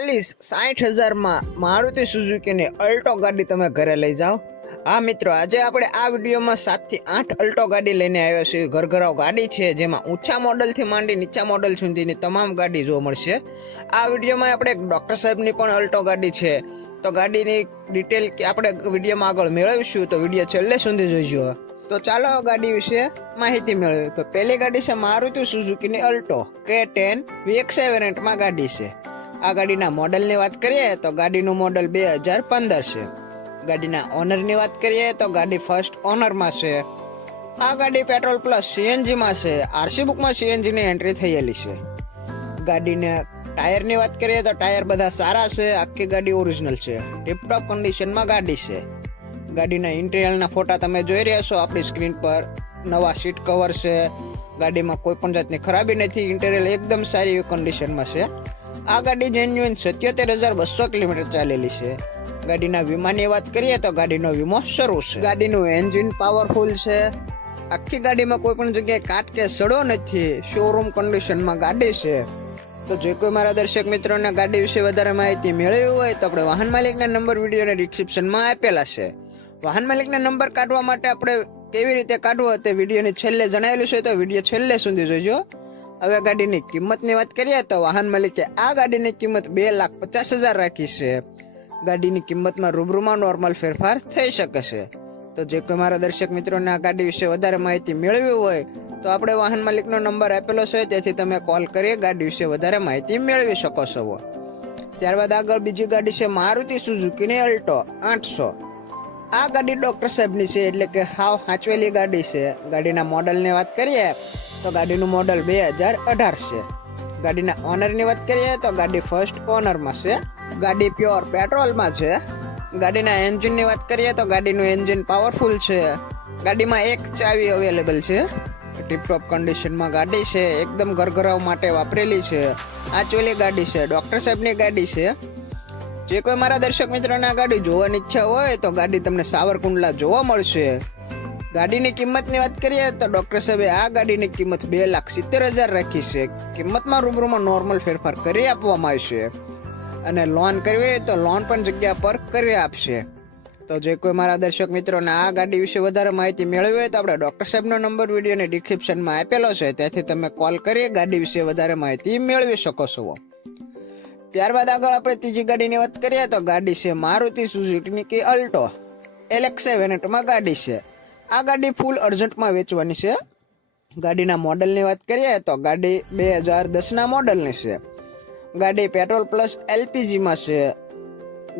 40-60 હજારમાં મારુતિ સુઝુકીની અલ્ટો ગાડી તમે ઘરે લઈ જાઓ। હા મિત્રો, આજે આપણે આ વિડીયોમાં 7 થી 8 અલ્ટો ગાડી લઈને આવ્યા છીએ। ઘરઘરાવ ગાડી છે, જેમાં ઊંચા મોડલથી માંડી નીચા મોડલ સુધીની તમામ ગાડી જોવા મળશે। આ વિડીયોમાં આપણે એક ડૉક્ટર સાહેબની પણ અલ્ટો ગાડી છે, તો ગાડીની ડિટેલ આપણે વિડીયોમાં આગળ મેળવીશું, તો વિડીયો છેલ્લે સુધી જોઈજો। તો ચાલો ગાડી વિશે માહિતી મેળવીએ। તો પહેલી ગાડી છે મારુતિ સુઝુકીની અલ્ટો K10 VXI વેરિયન્ટમાં ગાડી છે। આ ગાડીના મોડલની વાત કરીએ તો ગાડીનું મોડલ 2015 છે। ગાડીના ઓનરની વાત કરીએ તો ગાડી ફર્સ્ટ ઓનરમાં છે। આ ગાડી પેટ્રોલ પ્લસ સીએનજીમાં છે। આરસી બુકમાં સીએનજીની એન્ટ્રી થયેલી છે। ગાડીના ટાયરની વાત કરીએ તો ટાયર બધા સારા છે। આખી ગાડી ઓરિજિનલ છે, ટીપટોપ કન્ડિશનમાં ગાડી છે। ગાડીના ઇન્ટિરિયરના ફોટા તમે જોઈ રહ્યા છો આપણી સ્ક્રીન પર। નવા સીટ કવર છે, ગાડીમાં કોઈ પણ જાતની ખરાબી નથી, ઇન્ટિરિયર એકદમ સારી એવી કન્ડિશનમાં છે। આ ગાડી જેન્યુઇન 77,200 કિલોમીટર ચાલેલી છે। ગાડીના વીમાની વાત કરીએ તો ગાડીનો વીમો શરૂ છે। ગાડીનું એન્જિન પાવરફુલ છે। આખી ગાડીમાં કોઈ પણ જગ્યાએ કાટ કે સડો નથી, શોરૂમ કન્ડિશનમાં ગાડી છે। તો જે કોઈ મારા દર્શક મિત્રોને ગાડી વિશે વધારે માહિતી મેળવી હોય તો આપણે વાહન માલિકના નંબર વિડીયોના ડિસ્ક્રિપ્શનમાં આપેલા છે। વાહન માલિકના નંબર કાઢવા માટે આપણે કેવી રીતે કાઢવો તે વિડીયોની છેલ્લે જણાવેલું છે, તો વિડીયો છેલ્લે સુધી જોઈજો। હવે ગાડીની કિંમતની વાત કરીએ તો વાહન માલિકે આ ગાડીની કિંમત 2,50,000 રાખી છે। ગાડીની કિંમતમાં રૂબરૂમાં નોર્મલ ફેરફાર થઈ શકે છે। તો જે કોઈ મારા દર્શક મિત્રોને આ ગાડી વિશે વધારે માહિતી મેળવી હોય તો આપણે વાહન માલિકનો નંબર આપેલો છે, તેથી તમે કોલ કરી ગાડી વિશે વધારે માહિતી મેળવી શકો છો। ત્યારબાદ આગળ બીજી ગાડી છે મારુતિ સુઝુકીની અલ્ટો 800। આ ગાડી ડૉક્ટર સાહેબની છે, એટલે કે હાવ હાંચવેલી ગાડી છે। ગાડીના મોડલની વાત કરીએ તો ગાડીનું મોડલ 2018 છે। ગાડીના ઓનરની વાત કરીએ તો ગાડી ફર્સ્ટ ઓનરમાં છે। ગાડી પ્યોર પેટ્રોલમાં છે। ગાડીના એન્જિનની વાત કરીએ તો ગાડીનું એન્જિન પાવરફુલ છે। ગાડીમાં એક ચાવી અવેલેબલ છે। ટીપટોપ કન્ડિશનમાં ગાડી છે, એકદમ ઘરઘરાવ માટે વાપરેલી છે। આંચવેલી ગાડી છે, ડૉક્ટર સાહેબની ગાડી છે। જે કોઈ મારા દર્શક મિત્રોને આ ગાડી જોવાની ઈચ્છા હોય તો ગાડી તમને સાવરકુંડલા જોવા મળશે। ગાડીની કિંમતની વાત કરીએ તો ડૉક્ટર સાહેબે આ ગાડીની કિંમત 2,70,000 રાખી છે। કિંમતમાં રૂબરૂમાં નોર્મલ ફેરફાર કરી આપવામાં આવશે, અને લોન કરવી હોય તો લોન પણ જગ્યા પર કરી આપશે। તો જે કોઈ મારા દર્શક મિત્રોને આ ગાડી વિશે વધારે માહિતી મેળવી હોય તો આપણે ડૉક્ટર સાહેબનો નંબર વિડીયોની ડિસ્ક્રિપ્શનમાં આપેલો છે, ત્યાંથી તમે કોલ કરી ગાડી વિશે વધારે માહિતી મેળવી શકો છો। ત્યારબાદ આગળ આપણે ત્રીજી ગાડીની વાત કરીએ તો ગાડી છે મારુતિ સુઝુકીની અલ્ટો LXI વેરિયન્ટમાં ગાડી છે। આ ગાડી ફૂલ અર્જન્ટમાં વેચવાની છે। ગાડીના મોડલની વાત કરીએ તો ગાડી 2010ના મોડલની છે। ગાડી પેટ્રોલ પ્લસ LPGમાં છે।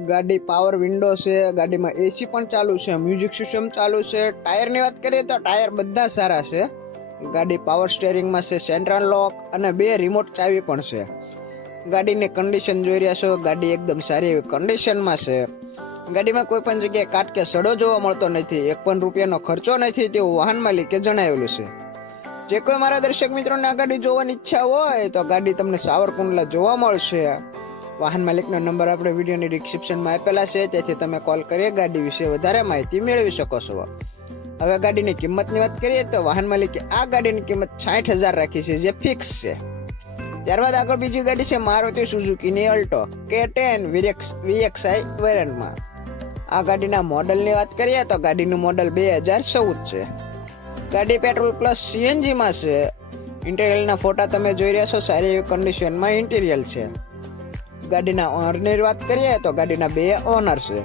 ગાડી પાવર વિન્ડો છે। ગાડીમાં એસી પણ ચાલુ છે, મ્યુઝિક સિસ્ટમ ચાલુ છે। ટાયરની વાત કરીએ તો ટાયર બધા સારા છે। ગાડી પાવર સ્ટેરિંગમાં છે, સેન્ટ્રલ લોક અને 2 રિમોટ ચાવી પણ છે। ગાડીની કન્ડિશન જોઈ રહ્યા છો, ગાડી એકદમ સારી એવી કન્ડિશનમાં છે। ગાડીમાં કોઈ પણ જગ્યાએ કાટ કે સડો જોવા મળતો નથી, 1 પણ રૂપિયાનો ખર્ચો નથી તેવું વાહન માલિકે જણાવેલું છે। જે કોઈ મારા દર્શક મિત્રોને આ ગાડી જોવાની ઈચ્છા હોય તો ગાડી તમને સાવરકુંડલા જોવા મળશે। વાહન માલિકનો નંબર આપણે વિડીયોની ડિસ્ક્રિપ્શનમાં આપેલા છે, તેથી તમે કોલ કરી ગાડી વિશે વધારે માહિતી મેળવી શકો છો। હવે ગાડીની કિંમતની વાત કરીએ તો વાહન માલિકે આ ગાડીની કિંમત 60,000 રાખી છે, જે ફિક્સ છે। ત્યારબાદ આગળ બીજી ગાડી છે મારુતિ સુઝુકીની અલ્ટો K10 VXI વેરિયન્ટમાં। આ ગાડીના મોડલની વાત કરીએ તો ગાડીનું મોડલ 2014 છે। ગાડી પેટ્રોલ પ્લસ સીએનજીમાં છે। ઇન્ટિરિયરના ફોટા તમે જોઈ રહ્યા છો, સારી એવી કન્ડિશનમાં ઇન્ટિરિયર છે। ગાડીના ઓનરની વાત કરીએ તો ગાડીના 2 ઓનર છે।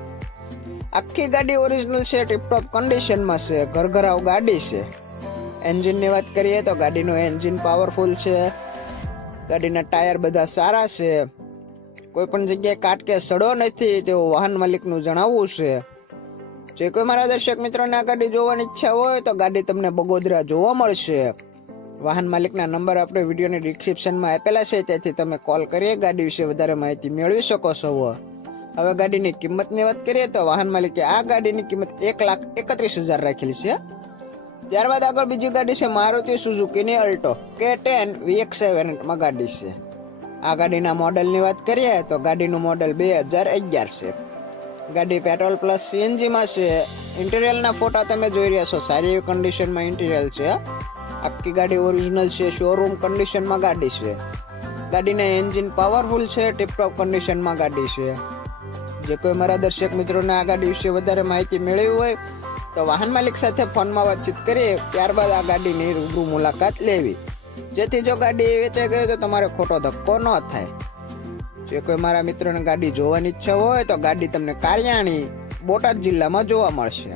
આખી ગાડી ઓરિજિનલ છે, ટીપટોપ કન્ડિશનમાં છે, ઘરઘરાવ ગાડી છે। એન્જિનની વાત કરીએ તો ગાડીનું એન્જિન પાવરફુલ છે। ગાડીના ટાયર બધા સારા છે, કોઈ પણ જગ્યાએ કાટ કે સડો નથી તેવું વાહન માલિકનું જણાવવું છે। જે કોઈ મારા દર્શક મિત્રોને આ ગાડી જોવાની ઈચ્છા હોય તો ગાડી તમને બગોદરા જોવા મળશે। વાહન માલિકના નંબર આપણે વિડીયોની ડિસ્ક્રિપ્શનમાં આપેલા છે, તેથી તમે કોલ કરી ગાડી વિશે વધારે માહિતી મેળવી શકો છો। હવે ગાડીની કિંમતની વાત કરીએ તો વાહન માલિકે આ ગાડીની કિંમત 1,31,000 રાખેલી છે। ત્યારબાદ આગળ બીજી ગાડી છે મારુતિ સુઝુકીની અલ્ટો K10 VXI વેરિયન્ટમાં ગાડી છે। આ ગાડીના મોડલની વાત કરીએ તો ગાડીનું મોડલ 2011 છે। ગાડી પેટ્રોલ પ્લસ સીએનજીમાં છે। ઇન્ટિરિયરના ફોટા તમે જોઈ રહ્યા છો, સારી એવી કન્ડિશનમાં ઇન્ટિરિયર છે। આખી ગાડી ઓરિજિનલ છે, શોરૂમ કન્ડિશનમાં ગાડી છે। ગાડીના એન્જિન પાવરફુલ છે, ટીપટોપ કન્ડિશનમાં ગાડી છે. જે કોઈ મારા દર્શક મિત્રોને આ ગાડી વિશે વધારે માહિતી મેળવી હોય તો વાહન માલિક સાથે ફોનમાં વાતચીત કરીએ, ત્યારબાદ આ ગાડીની રૂબરૂ મુલાકાત લેવી, જેથી જો ગાડી વેચાઈ ગઈ તો તમારે ખોટો ધક્કો ન થાય. જે કોઈ મારા મિત્રોને ગાડી જોવાની ઈચ્છા હોય તો ગાડી તમને કારિયાણી બોટાદ જિલ્લામાં જોવા મળશે.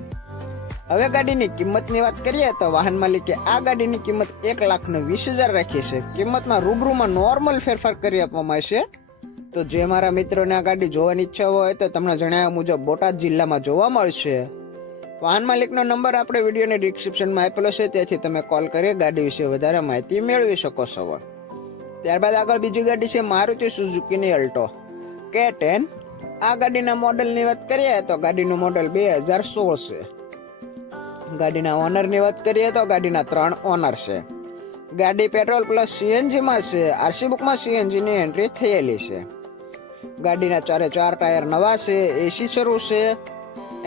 હવે ગાડીની કિંમતની વાત કરીએ તો વાહન માલિકે આ ગાડીની કિંમત 1,20,000 રાખી છે. કિંમતમાં રૂબરૂમાં નોર્મલ ફેરફાર કરી આપવામાં આવશે. તો જે મારા મિત્રોને આ ગાડી જોવાની ઈચ્છા હોય તો તમને જણાવ્યા મુજબ બોટાદ જિલ્લામાં જોવા મળશે. વાહન માલિકનો નંબર આપણે વિડીયોની ડિસ્ક્રિપ્શનમાં આપેલો છે, તેથી તમે કોલ કરી ગાડી વિશે વધારે માહિતી મેળવી શકો છો. ત્યારબાદ આગળ બીજી ગાડી છે મારુતિ સુઝુકીની અલ્ટો K10. આ ગાડીના મોડલની વાત કરીએ તો ગાડીનું મોડલ 2016 છે. ગાડીના ઓનરની વાત કરીએ તો ગાડીના 3 ઓનર છે. ગાડી પેટ્રોલ પ્લસ સીએનજીમાં છે. આરસી બુકમાં સીએનજીની એન્ટ્રી થયેલી છે. ગાડીના 4 ટાયર નવા છે, એસી શરૂ છે,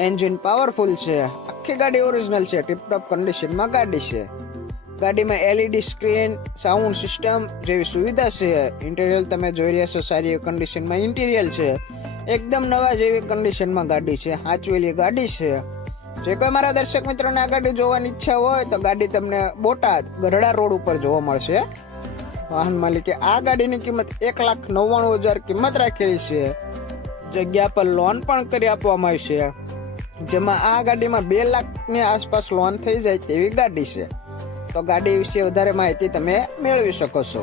એન્જિન પાવરફુલ છે, આખી ગાડી ઓરિજિનલ છે, ટીપટોપ કન્ડિશનમાં ગાડી છે. ગાડીમાં એલઈડી સ્ક્રીન, સાઉન્ડ સિસ્ટમ જેવી સુવિધા છે. ઇન્ટિરિયર તમે જોઈ રહ્યા છો, સારી એવી કન્ડિશનમાં ઇન્ટિરિયર છે. એકદમ નવા જેવી કન્ડિશનમાં ગાડી છે, સાચવેલી ગાડી છે. જે કોઈ મારા દર્શક મિત્રોને આ ગાડી જોવાની ઈચ્છા હોય તો ગાડી તમને બોટાદ ગઢડા રોડ ઉપર જોવા મળશે. વાહન માલિકે આ ગાડીની કિંમત 1,99,000 કિંમત રાખેલી છે. જગ્યા પર લોન પણ કરી આપવામાં આવશે, જેમાં આ ગાડીમાં 2 લાખની આસપાસ લોન થઈ જાય તેવી ગાડી છે. તો ગાડી વિશે વધારે માહિતી તમે મેળવી શકો છો.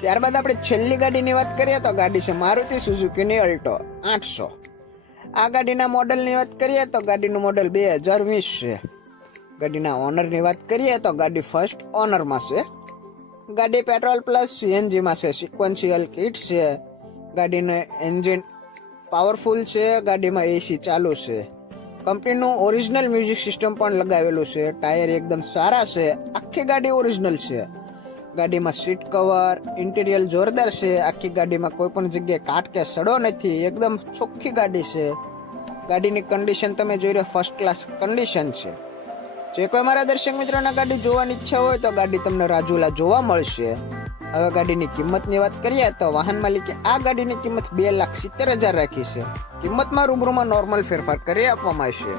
ત્યારબાદ આપણે છેલ્લી ગાડીની વાત કરીએ તો ગાડી છે મારુતિ સુઝુકીની અલ્ટો 800. આ ગાડીના મોડલની વાત કરીએ તો ગાડીનું મોડલ 2020 છે. ગાડીના ઓનરની વાત કરીએ તો ગાડી ફર્સ્ટ ઓનરમાં છે. ગાડી પેટ્રોલ પ્લસ સીએનજીમાં છે, સિક્વન્શિયલ કિટ છે. ગાડીનું એન્જિન પાવરફુલ છે. ગાડીમાં એસી ચાલુ છે. કંપનીનું ઓરિજિનલ મ્યુઝિક સિસ્ટમ પણ લગાવેલું છે. ટાયર એકદમ સારા છે, આખી ગાડી ઓરિજિનલ છે. ગાડીમાં સીટ કવર, ઇન્ટિરિયર જોરદાર છે. આખી ગાડીમાં કોઈ પણ જગ્યાએ કાટ કે સડો નથી, એકદમ ચોખ્ખી ગાડી છે. ગાડીની કન્ડિશન તમે જોઈ રહ્યા, ફર્સ્ટ ક્લાસ કન્ડિશન છે. જે કોઈ મારા દર્શક મિત્રોને ગાડી જોવાની ઈચ્છા હોય તો ગાડી તમને રાજુલા જોવા મળશે. હવે ગાડીની કિંમતની વાત કરીએ તો વાહન માલિકે આ ગાડીની કિંમત 2,70,000 રાખી છે. કિંમતમાં રૂબરૂમાં નોર્મલ ફેરફાર કરી આપવામાં આવશે.